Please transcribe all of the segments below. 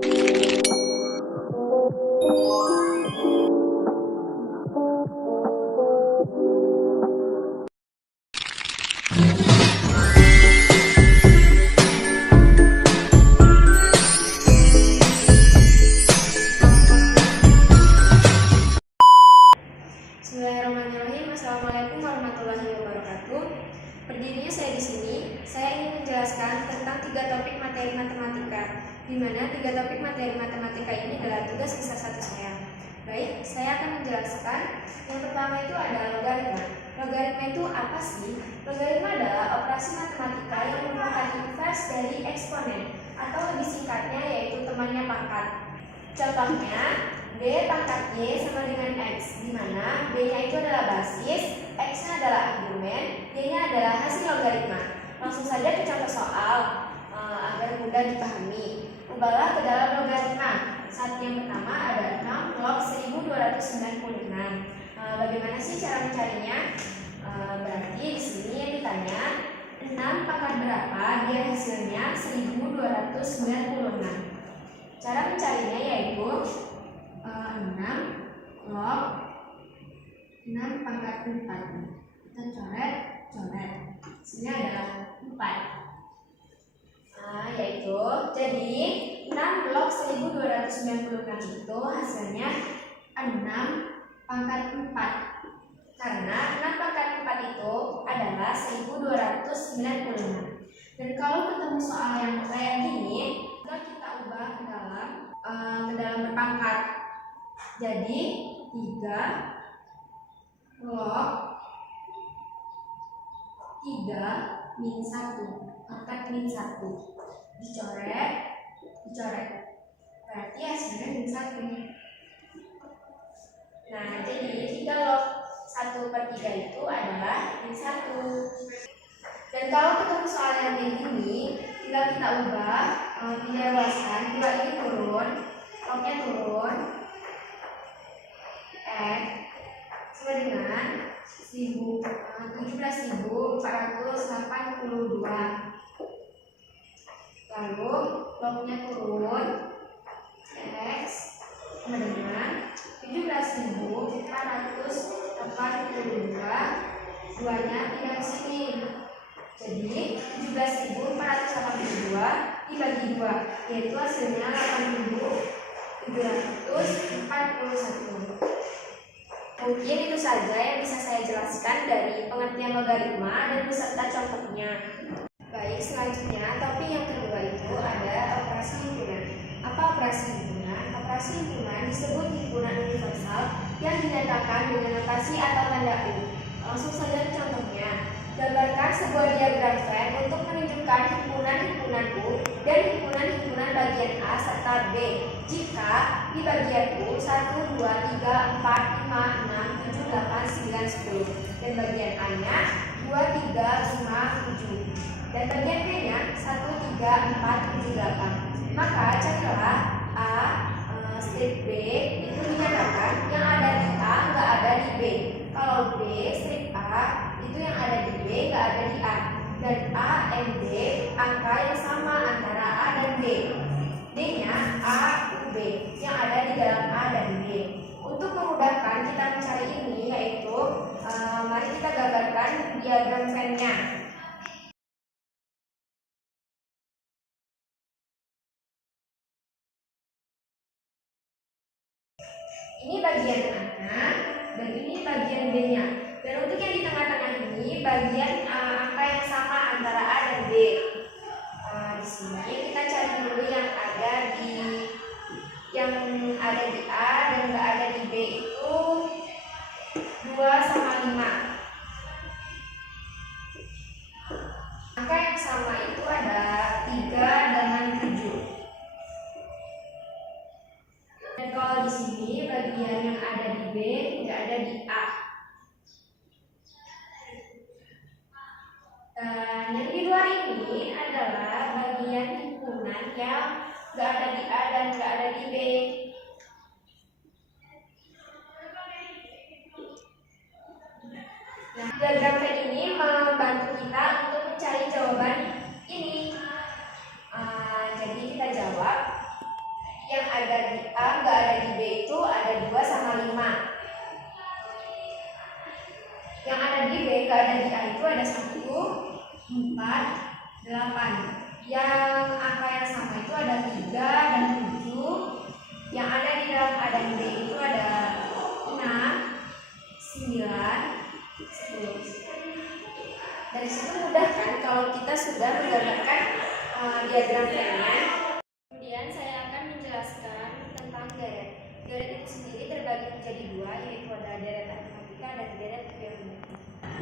Bismillahirrahmanirrahim. Assalamualaikum warahmatullahi wabarakatuh. Berdirinya saya di sini, saya ingin menjelaskan tentang 3 topik materi matematika, di mana 3 topik materi matematika ini adalah tugas besar 1 saya. Baik, saya akan menjelaskan. Yang pertama itu adalah logaritma. Logaritma itu apa sih? Logaritma adalah operasi matematika yang merupakan invers dari eksponen, atau lebih singkatnya yaitu temannya pangkat. Contohnya, D pangkat Y sama dengan X, di mana D-nya itu adalah basis, X-nya adalah argumen, Y-nya adalah hasil logaritma. Langsung saja ke contoh soal agar mudah dipahami. Ubahlah ke dalam logaritma. Saat yang pertama ada 6 log 1296. Bagaimana sih cara mencarinya? Berarti di sini yang ditanya 6 pangkat berapa biar hasilnya 1296. Cara mencarinya yaitu 6 log 6 pangkat 4. Kita coret. Sini adalah 4. Yaitu jadi 6 log 1296 itu hasilnya 6 pangkat 4. Karena 6 pangkat 4 itu adalah 1296. Dan kalau ketemu soal yang kayak gini, kita ubah ke dalam berpangkat. Jadi 3 log 3 min 1, pangkat min 1. Dicoret. Berarti hasilnya min 1. Nah, jadi 3 log 1/3 itu adalah min 1. Dan kalau ketemu soal yang begini, tinggal kita ubah penjelasan. 2 ini turun, lognya turun. Sama dengan 17.482. Lalu lognya turun, X sama dengan 17.482. 2-nya pindah ke sini. Jadi 17.482 dibagi 2, yaitu hasilnya 8.741. Mungkin itu saja yang bisa saya jelaskan dari pengertian logaritma dan beserta contohnya. Baik, selanjutnya topik yang kedua itu ada operasi himpunan. Apa operasi himpunan? Operasi himpunan disebut himpunan universal yang dinyatakan dengan notasi atau tanda U. Langsung saja ke contohnya. Gambarkan sebuah diagram Venn untuk menunjukkan himpunan-himpunan U dan himpunan-himpunan bagian A serta B. Jika di bagian U 1, 2, 3, 4, 5, 6, 7, 8, 9, 10 dan bagian A-nya 2, 3, 5, 7 dan bagian B-nya 1, 3, 4, 7, 8. Maka carilah A strip B itu dinyatakan yang ada di A nggak ada di B. Kalau B strip A itu yang ada di B nggak ada di A. Dan A dan B angka yang sama antara A dan B. D-nya A, U, B yang ada di dalam A dan B. Untuk memudahkan kita mencari ini yaitu mari kita gambarkan diagram Venn-nya. Ini bagian A-nya dan ini bagian B-nya. Dan untuk yang di tengah-tengah ini bagian angka yang sama antara A dan B. Di sini kita cari dulu yang ada di A dan nggak ada di B itu 2 sama 5. Angka yang sama itu ada 3 dengan 7. Dan kalau di sini bagian yang ada di B nggak ada di A. Dan yang di luar ini adalah bagian himpunan yang nggak ada di A dan nggak ada di B. Nah, diagram Venn ini membantu kita untuk mencari jawaban ini. Jadi kita jawab ada di A nggak ada di B itu ada 2 sama 5. Yang ada di B nggak ada di A itu ada 1, 4, 8. Yang angka yang sama itu ada 3 dan 7. Yang ada di dalam A dan B itu ada 6, 9, 10. Dari situ mudah kan kalau kita sudah menggambarkan diagram Venn-nya. Kemudian saya akan menjelaskan tentang deret. Deret itu sendiri terbagi menjadi 2, yaitu ada deret aritmatika dan deret geometri.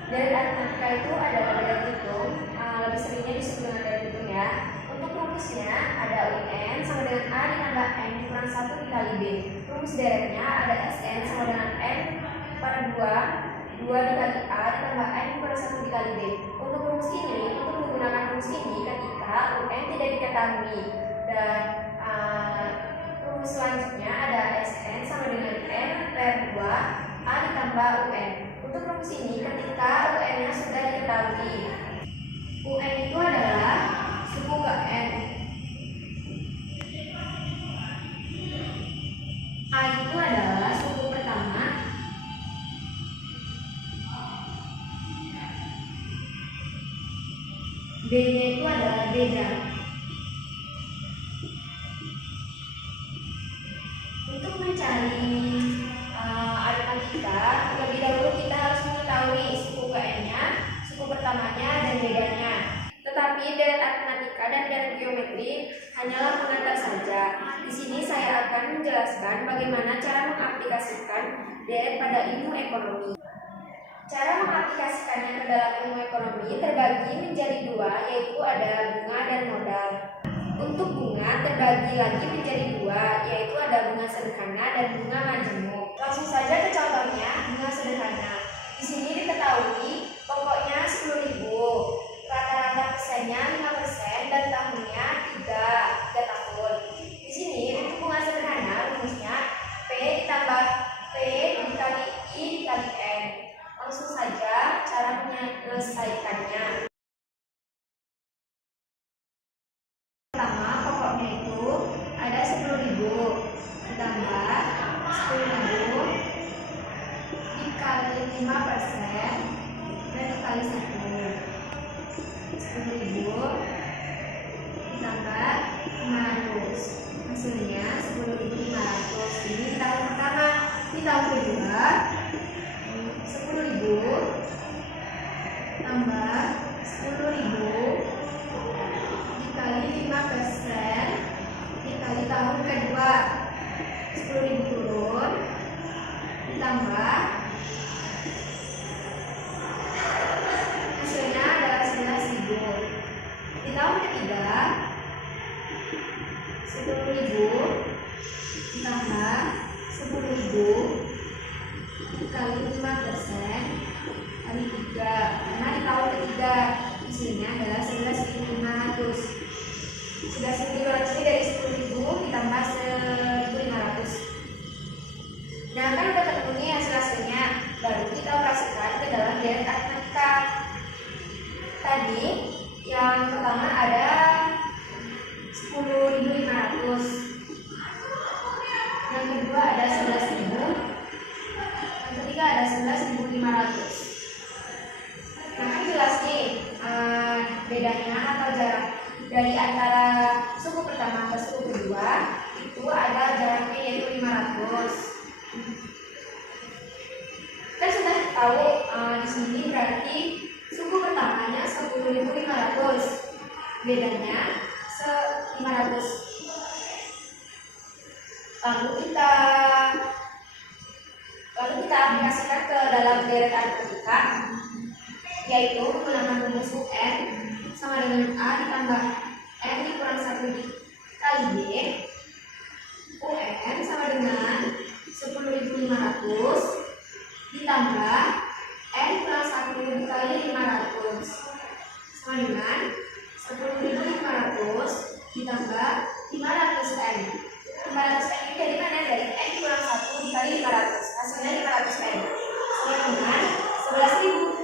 Deret aritmatika itu adalah deret hitung, lebih seringnya disebut dengan deret hitung ya. Untuk rumusnya ada UN sama dengan A ditambah N dikurang 1 dikali B. Rumus deretnya ada SN sama dengan N per 2 dikali A ditambah N per 1 dikali B. Untuk menggunakan rumus ini ketika UN tidak diketahui. Dan rumus selanjutnya ada SN sama dengan N per 2 A ditambah UN. Untuk rumus ini ketika UN-nya sudah diketahui. UN itu adalah suku ke N. A itu adalah suku pertama. B-nya itu adalah beda. Untuk mencari aritmatika, terlebih dahulu kita harus mengetahui suku ke N-nya, suku pertamanya, dan bedanya. Tetapi deret aritmatika dan deret geometri hanyalah pengantar saja. Di sini saya akan menjelaskan bagaimana cara mengaplikasikan deret pada ilmu ekonomi. Cara mengaplikasikannya ke dalam ilmu ekonomi terbagi menjadi 2, yaitu ada bunga dan modal. Untuk bunga terbagi lagi menjadi 2, yaitu ada bunga sederhana dan bunga majemuk. Langsung saja ke contohnya, bunga sederhana. Di sini diketahui pokoknya 10.000, rata-rata persennya 5% dan tahunnya 3 tahun. Di sini untuk bunga sederhana rumusnya P ditambah P dikali I dikali N. Langsung saja cara menyelesaikannya. Pertama, pokoknya itu ada 10.000 ditambah 10.000 dikali 5% dan dikali 1. 10.000 ditambah 500. Hasilnya 10.500. Ini tahun pertama. Di tahun kedua 10.000 tambah 10.000 dikali 5% dikali tahun kedua. 10.000 turun ditambah hasilnya adalah 11.000. Di tahun ketiga 10.000 ditambah 10.000 dikali 5% kali 3, karena di tahun ketiga hasilnya adalah 11.500. 11.500 ini dari 10.000 ditambah 1.500. Nah, kan udah ketemu nih hasilnya, baru kita operasikan ke dalam deret aritmatika. Tadi yang pertama ada 10.500, yang kedua ada 11.000, yang ketiga ada 11.500. Nah, kan jelas nih bedanya atau jarak dari antara suku pertama ke suku kedua itu ada jaraknya yaitu 500. Kita sudah tahu di sini berarti suku pertamanya 10.500, bedanya 500. Lalu kita aplikasikan ke dalam deret aritmatika, yaitu menggunakan rumus UN sama dengan A ditambah N dikurang 1 dikali B. UN sama dengan 10.500 ditambah N kurang 1 dikali 500 sama dengan 10.500 ditambah 500N. 500N ini dari mana? Dari N kurang 1 dikali 500. Hasilnya 500N sama dengan 11.000.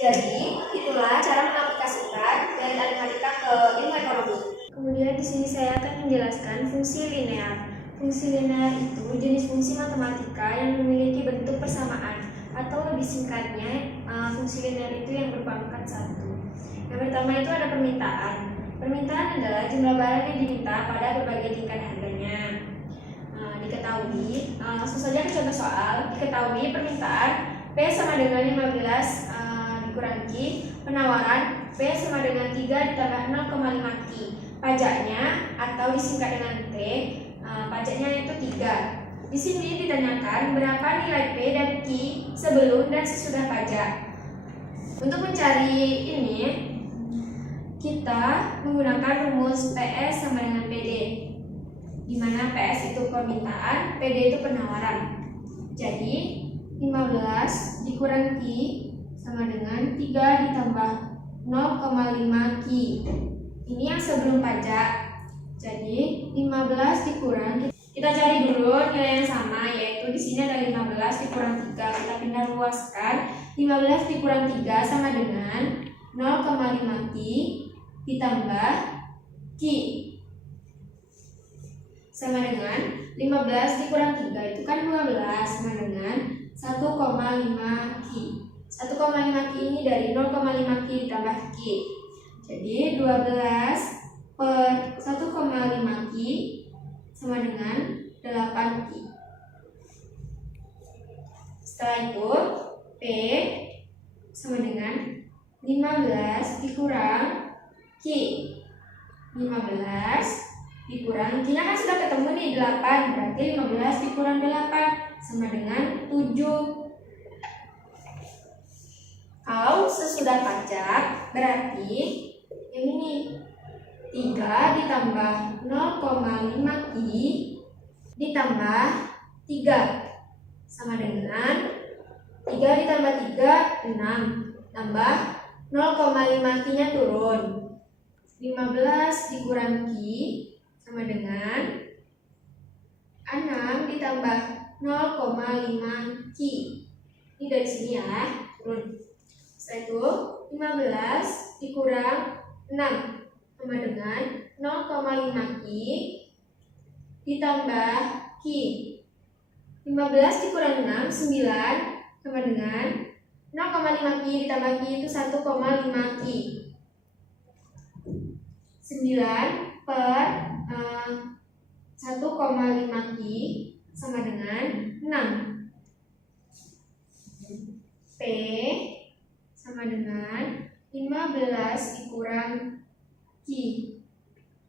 Jadi, itulah cara mengaplikasikan deret aritmatika ke ilmu ekonomi. Kemudian di sini saya saya akan menjelaskan fungsi linear. Fungsi linear itu jenis fungsi matematika yang memiliki bentuk persamaan, atau lebih singkatnya, fungsi linear itu yang berpangkat 1. Yang pertama itu ada permintaan. Permintaan adalah jumlah barang yang diminta pada berbagai tingkat harganya. Langsung saja ke contoh soal. Diketahui permintaan P sama dengan 15 dikurangi penawaran P sama dengan 3 ditambah 0,5 Q. Pajaknya atau disingkat dengan P, pajaknya itu 3. Di sini ditanyakan berapa nilai P dan Q sebelum dan sesudah pajak. Untuk mencari ini, kita menggunakan rumus PS sama dengan PD, di mana PS itu permintaan, PD itu penawaran. Jadi 15 dikurangi Q sama dengan 3 ditambah 0,5 Q. Ini yang sebelum pajak. Jadi 15 dikurang, kita cari dulu nilai yang sama, yaitu di sini ada 15 dikurang 3. Kita pindah luaskan. 15 dikurang 3 sama dengan 0,5 Q ditambah Q sama dengan 15 dikurang 3 itu kan 12 sama dengan 1,5 Q. 1,5 Q ini dari 0,5 Q ditambah Q. Jadi 12 per 1,5 Q sama dengan 8 Q. Setelah itu P sama dengan 15 dikurang Q. 15 dikurang Q-nya kan sudah ketemu nih 8, berarti 15 dikurang 8 sama dengan 7. Kalau sesudah pajak berarti yang ini 3 ditambah 0,5 Q ditambah 3 sama dengan 3 ditambah 3, 6, tambah 0,5 Q-nya turun. 15 dikurang Q sama dengan 6 ditambah 0,5 Q. Ini dari sini ya, turun. Setelah itu 15 dikurang 6 sama dengan 0,5 Q ditambah Q. 15 dikurang 6, 9 sama dengan 0,5 Q ditambah Q itu 1,5 Q. 9 per 1,5 Q sama dengan 6. P sama dengan 15 dikurang Q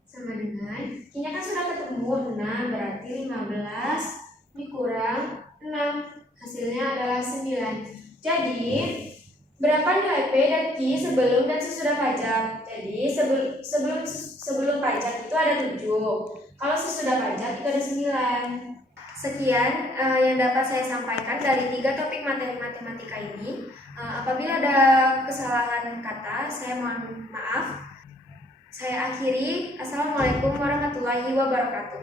sama dengan Q-nya kan sudah ketemu 6, berarti 15 dikurang 6, hasilnya adalah 9. Jadi berapa nilai P dan Q sebelum dan sesudah pajak? Jadi sebelum pajak itu ada 7. Kalau sesudah pajak itu ada 9. Sekian yang dapat saya sampaikan dari 3 topik materi matematika ini. Apabila ada kesalahan kata, saya mohon maaf. Saya akhiri. Assalamualaikum warahmatullahi wabarakatuh.